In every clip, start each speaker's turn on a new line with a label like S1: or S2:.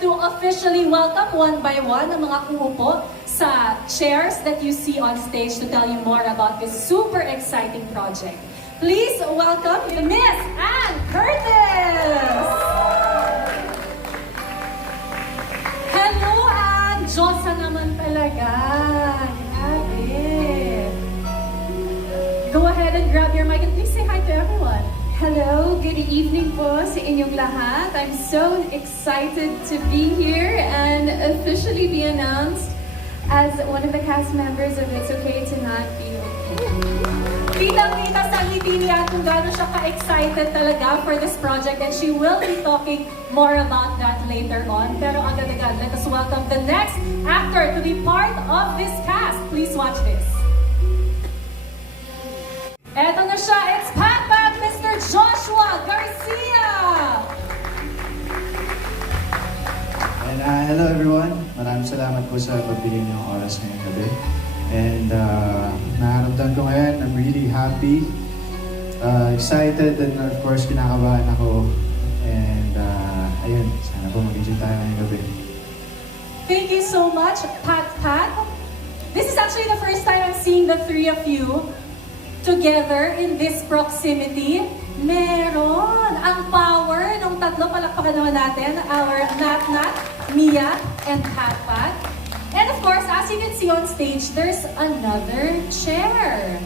S1: to officially welcome one by one ang mga uupo sa chairs that you see on stage to tell you more about this super exciting project. Please welcome Miss Anne Curtis! Hello, Anne! Diyosa naman talaga.
S2: Hello, good evening po sa inyong lahat. I'm so excited to be here and officially be announced as one of the cast members of It's Okay to Not Be Okay.
S1: Kitang-kita sa ngiti niya kung gaano siya ka-excited talaga for this project and she will be talking more about that later on. Pero agad-agad, let us welcome the next actor to be part of this cast. Please watch this. Eto na siya, it's
S3: hello everyone. Maraming salamat po sa pagbigay niyo ng oras ngayong gabi. And uh, nakaramdam ko ngayon, I'm really happy, uh, excited, and of course kinakabahan ako. And uh, ayun, sana po mag-enjoy tayo ngayong gabi.
S1: Thank you so much, Pat Pat. This is actually the first time I'm seeing the three of you together in this proximity. Meron ang power ng tatlo. Palakpakan naman natin. Our Nat Nat, Mia, and Pat. And of course, as you can see on stage, there's another chair.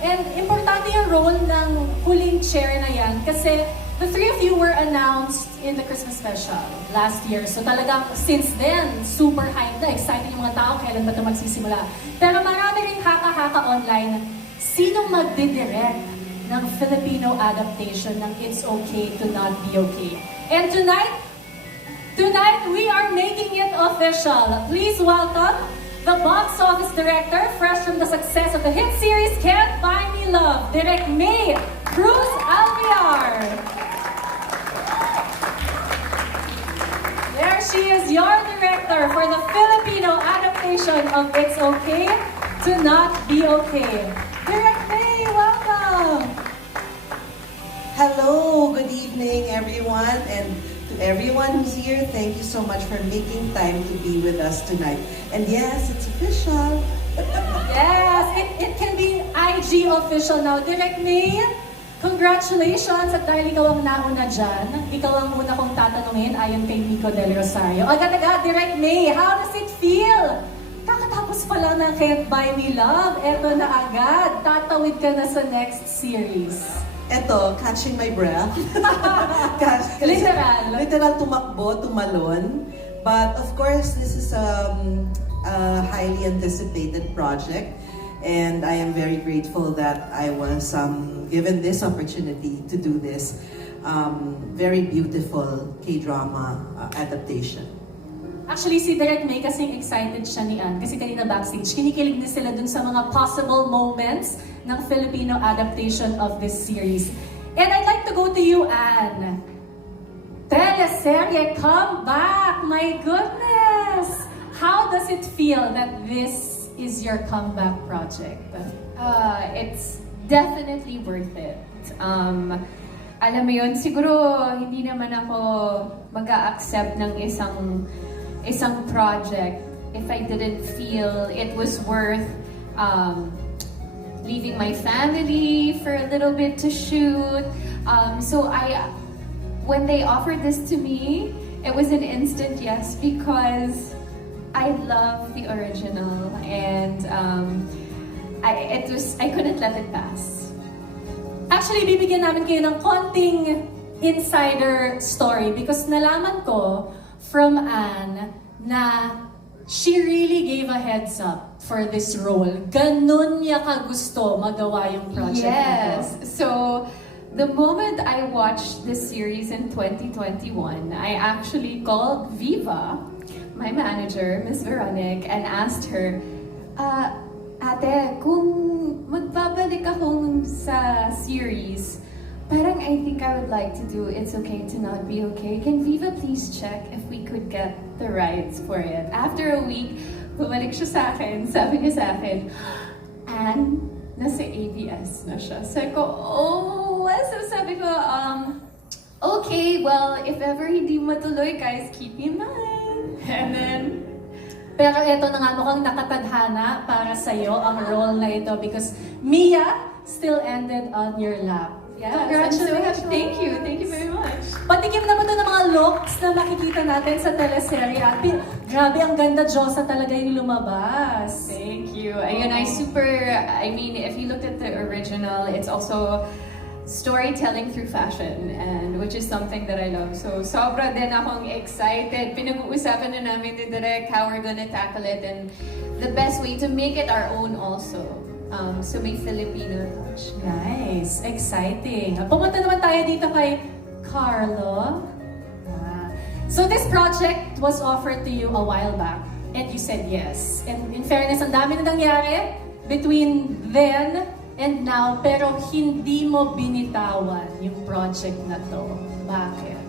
S1: And importante yung role ng huling chair na yan kasi the three of you were announced in the Christmas special last year. So talagang since then, super hyped na, excited yung mga tao kailan ba ito magsisimula. Pero marami rin haka-haka online, sinong magdidirect ng Filipino adaptation ng It's Okay to Not Be Okay? And tonight, Tonight, we are making it official. Please welcome the box office director, fresh from the success of the hit series Can't Buy Me Love, Direct May Cruz Alviar. There she is, your director for the Filipino adaptation of It's Okay to Not Be Okay. Direct May, welcome!
S4: Hello, good evening everyone and everyone who's here, thank you so much for making time to be with us tonight. And yes, it's official.
S1: Yes, it, it can be IG official now. Direct May, congratulations at dahil ikaw ang nauna dyan, ikaw ang una kong tatanungin ayon kay Nico Del Rosario. Agad-agad, Direct May, how does it feel? Kakatapos pa lang ng Can't Buy Me Love, eto na agad, tatawid ka na sa next series.
S4: Eto, catching my breath. Catch-
S1: Literal.
S4: Literal tumakbo, tumalon. But of course, this is um, a highly anticipated project. And I am very grateful that I was um, given this opportunity to do this um, very beautiful K-drama uh, adaptation.
S1: Actually, si Direct May kasing excited siya ni Ann kasi kanina backstage, kinikilig na sila dun sa mga possible moments ng Filipino adaptation of this series. And I'd like to go to you, Ann. Teleserye, come back! My goodness! How does it feel that this is your comeback project?
S2: Uh, it's definitely worth it. Um, alam mo yun, siguro hindi naman ako mag accept ng isang isang project if I didn't feel it was worth um, leaving my family for a little bit to shoot. Um, so I, when they offered this to me, it was an instant yes because I love the original and um, I, it was I couldn't let it pass.
S1: Actually, bibigyan namin kayo ng konting insider story because nalaman ko from Anne na she really gave a heads up for this role. Ganun niya kagusto magawa yung project.
S2: Yes. So the moment I watched this series in 2021, I actually called Viva, my manager, Miss Veronique, and asked her, uh, Ate, kung magbabalik akong sa series, parang I think I would like to do It's Okay to Not Be Okay. Can Viva please check if we could get the rights for it? After a week, bumalik siya sa akin, sabi niya sa akin, Anne, nasa ABS na siya. Sabi ko, oh, so sabi ko, um, Okay, well, if ever hindi matuloy, guys, keep in mind. And then,
S1: Pero eto na nga, mukhang nakatadhana para sa'yo ang role na ito because Mia still ended on your lap.
S2: So
S1: Congratulations!
S2: happy. Thank you. Thank you very much.
S1: Patikim naman doon ng mga looks na makikita natin sa teleserye. At grabe, ang ganda Diyosa talaga yung lumabas.
S2: Thank you. Ayun, I super, I mean, if you looked at the original, it's also storytelling through fashion, and which is something that I love. So, sobra din akong excited. Pinag-uusapan na namin ni Direk how we're gonna tackle it and the best way to make it our own also. Um, so, may Filipino touch.
S1: Nice, exciting. Pumunta naman tayo dito kay Carlo. Ah. So this project was offered to you a while back and you said yes. And in fairness, ang dami na nangyari between then and now pero hindi mo binitawan yung project na to. Bakit?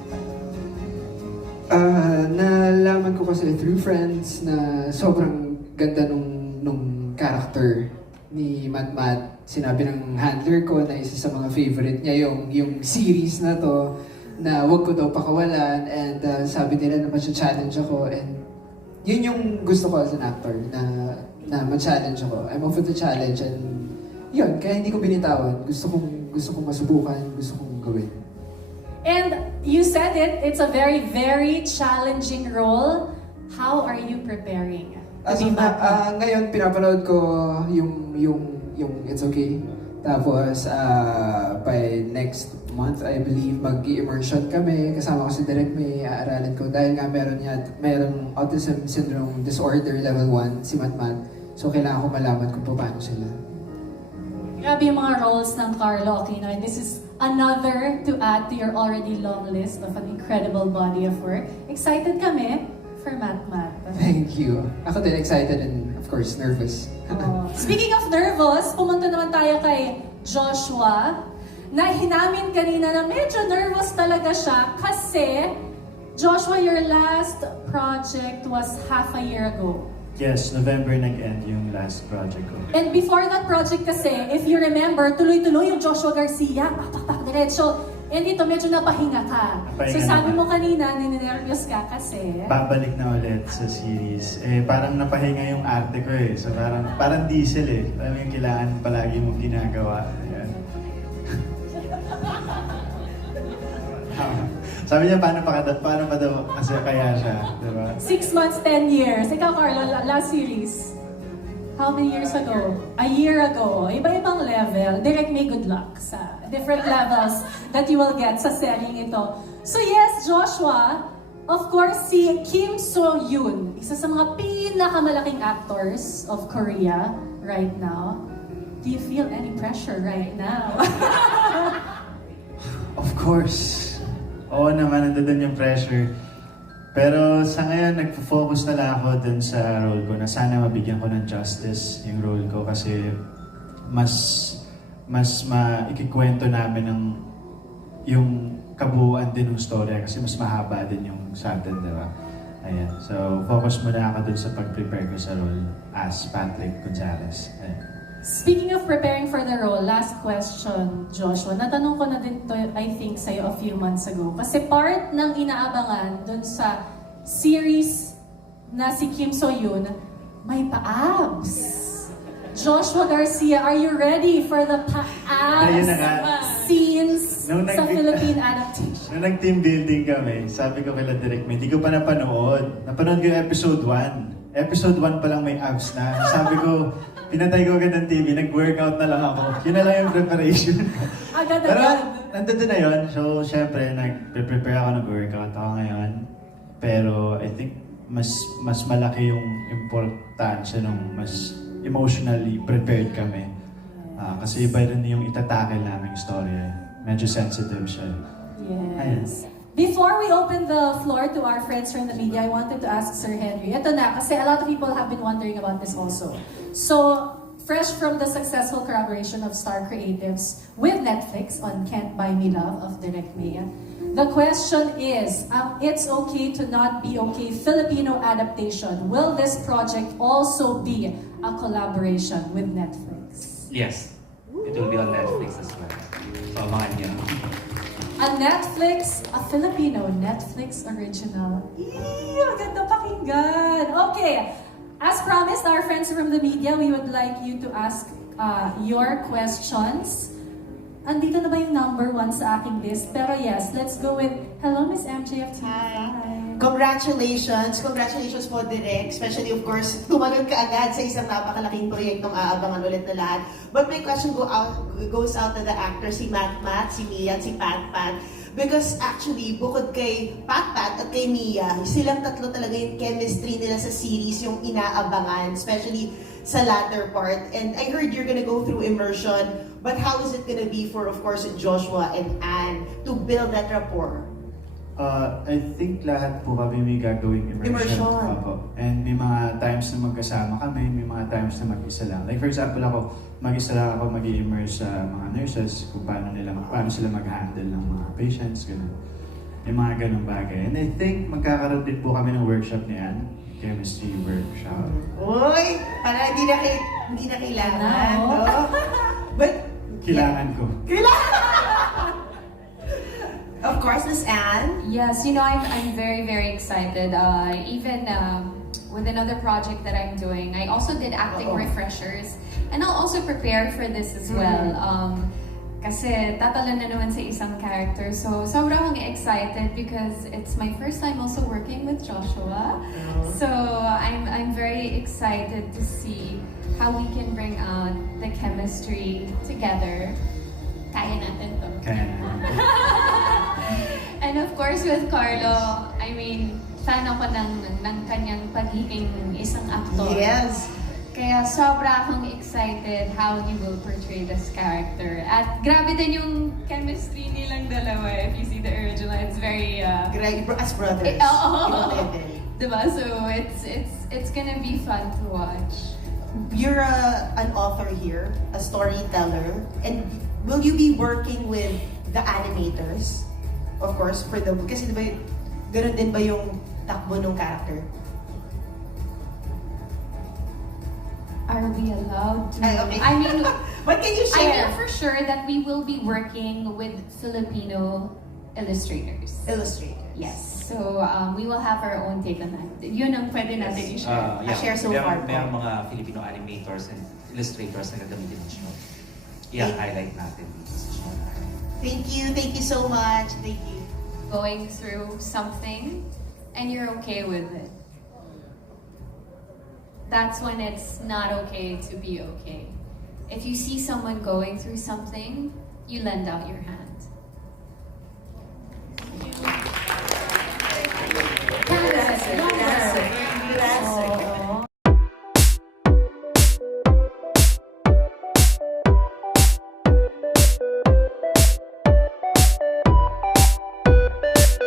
S5: Ah, nalaman ko kasi through friends na sobrang ganda nung nung character ni Mad. Sinabi ng handler ko na isa sa mga favorite niya yung yung series na to na wag ko daw pakawalan and ah, sabi nila na challenge ako and yun yung gusto ko as an actor na na ma-challenge ako. I'm for the challenge and yun, kaya hindi ko binitawan. Gusto kong gusto kong masubukan, gusto kong gawin.
S1: And you said it, it's a very, very challenging role. How are you preparing?
S5: As of
S1: Mad Mad?
S5: ah, ngayon, pinapanood ko yung, yung, yung It's Okay. Tapos, ah, by next month, I believe, mag-immersion kami. Kasama ko si Direk May, aaralin ko. Dahil nga meron niya, meron autism syndrome disorder level 1, si Matmat. So, kailangan ko malaman kung paano sila.
S1: Grabe yung mga roles ng Carlo Aquino and this is another to add to your already long list of an incredible body of work. Excited kami for Mat Mat.
S5: Thank you. Ako din excited and, of course, nervous.
S1: Oh. Speaking of nervous, pumunta naman tayo kay Joshua na hinamin kanina na medyo nervous talaga siya kasi Joshua, your last project was half a year ago.
S3: Yes, November nag-end yung last project ko.
S1: And before that project kasi, if you remember, tuloy-tuloy yung Joshua Garcia, papak diretso. And dito, medyo napahinga ka.
S3: Napahinga
S1: so sabi
S3: naman.
S1: mo kanina, ninenervyos ka kasi.
S3: Babalik na ulit sa series. Eh, parang napahinga yung arte ko eh. So parang, parang diesel eh. Alam yung kailangan palagi mong ginagawa. Ayan. Sabi niya, paano pa, paano pa daw kasi kaya siya, di ba?
S1: Six months, ten years. Ikaw, Carlo, la- last series. How many years ago? A year ago. Iba-ibang level. Direct may good luck sa different levels that you will get sa seryeng ito. So yes, Joshua, of course, si Kim So Yoon, isa sa mga pinakamalaking actors of Korea right now. Do you feel any pressure right now?
S3: Of course. Oo naman, nandun yung pressure. Pero sa ngayon, nagpo-focus na lang ako dun sa role ko na sana mabigyan ko ng justice yung role ko kasi mas mas maikikwento namin ng yung kabuuan din ng storya kasi mas mahaba din yung sa atin, di ba? Ayan. So, focus muna ako dun sa pag-prepare ko sa role as Patrick Gonzalez. Ayan.
S1: Speaking of preparing for the role, last question, Joshua. Natanong ko na din to, sa'yo a few months ago. Kasi part ng inaabangan dun sa series na si Kim So-yoon, may pa-abs. Joshua Garcia, are you ready for the pa-abs scenes
S3: Nung
S1: sa Philippine adaptation?
S3: Nung nag-team building kami, sabi ko kila Direk hindi ko pa napanood. Napanood ko yung episode 1. Episode 1 pa lang may abs na. Sabi ko, pinatay ko agad ng TV, nag-workout na lang ako. Yun na lang yung preparation. Pero
S1: Agad-agad.
S3: nandun na yun. So, syempre, nag-prepare ako, nag-workout ako ngayon. Pero, I think, mas mas malaki yung importansya nung mas emotionally prepared kami. Ah, kasi iba rin yung itatakil naming story. Medyo sensitive siya.
S1: Yes. Before we open the floor to our friends from the media, I wanted to ask Sir Henry. Ito na, kasi a lot of people have been wondering about this also. So, fresh from the successful collaboration of Star Creatives with Netflix on Can't Buy Me Love of Direct Maya, the question is, um, It's Okay to Not Be Okay Filipino adaptation. Will this project also be a collaboration with Netflix?
S6: Yes, it will be on Netflix as well. So, niyo.
S1: A Netflix, a Filipino Netflix original. Eee, ang ganda pakinggan. Okay, as promised, our friends from the media, we would like you to ask uh, your questions. Andito na ba yung number one sa aking list? Pero yes, let's go with, hello Miss MJ of TV5.
S6: Hi. Congratulations! Congratulations po, Direk. Especially, of course, tumalon ka agad sa isang napakalaking proyektong aabangan ulit na lahat. But my question go out, goes out to the actor, si Matt Matt, si Mia, si Pat Pat. Because actually, bukod kay Pat Pat at kay Mia, silang tatlo talaga yung chemistry nila sa series yung inaabangan. Especially sa latter part. And I heard you're gonna go through immersion. But how is it gonna be for, of course, Joshua and Anne to build that rapport?
S3: Uh, I think lahat po kami may gagawing immersion.
S6: Immersion.
S3: Opo. And may mga times na magkasama kami, may mga times na mag-isa lang. Like for example ako, mag-isa lang ako mag immerse sa mga nurses kung paano, nila, paano sila mag-handle ng mga patients, gano'n. Yung mga ganong bagay. And I think magkakaroon din po kami ng workshop ni Anne, chemistry workshop.
S6: Uy! Para hindi na, kay, hindi na kailangan, no? But,
S3: Kailangan ko.
S6: of course, Miss Anne.
S2: Yes, you know, I'm, I'm very, very excited. Uh, even um, with another project that I'm doing, I also did acting
S6: Oo.
S2: refreshers. And I'll also prepare for this as well. Um, kasi tatalo na naman sa isang character. So, sobrang akong excited because it's my first time also working with Joshua. So, I'm, I'm very excited to see how we can bring out the chemistry together. Kaya natin to.
S3: Kaya.
S2: And of course, with Carlo, I mean, fan ako ng, ng kanyang pagiging isang aktor.
S6: Yes.
S2: Kaya sobra akong excited how he will portray this character. At grabe din yung chemistry nilang dalawa. If you see the original, it's very... Uh,
S6: Greg, as brothers.
S2: Eh, oo.
S6: Level.
S2: diba? So it's, it's, it's gonna be fun to watch.
S6: You're a, an author here, a storyteller, and will you be working with the animators? Of course, for the... Kasi di ba, ganun din ba yung takbo ng character?
S2: Are we allowed to?
S6: Ay, okay.
S2: I mean,
S6: What can you
S2: I know
S6: share?
S2: for sure that we will be working with Filipino illustrators.
S6: Illustrate.
S2: Yes. So um, we will have our own take on that. Yun ang pwede natin i-share.
S7: Uh, yeah,
S6: share so
S7: may,
S6: far
S7: may mga Filipino animators and illustrators na gagamitin ng show. I-highlight natin dito sa show natin.
S6: Thank you, thank you so much. Thank you.
S2: Going through something and you're okay with it. That's when it's not okay to be okay. If you see someone going through something, you lend out your hand.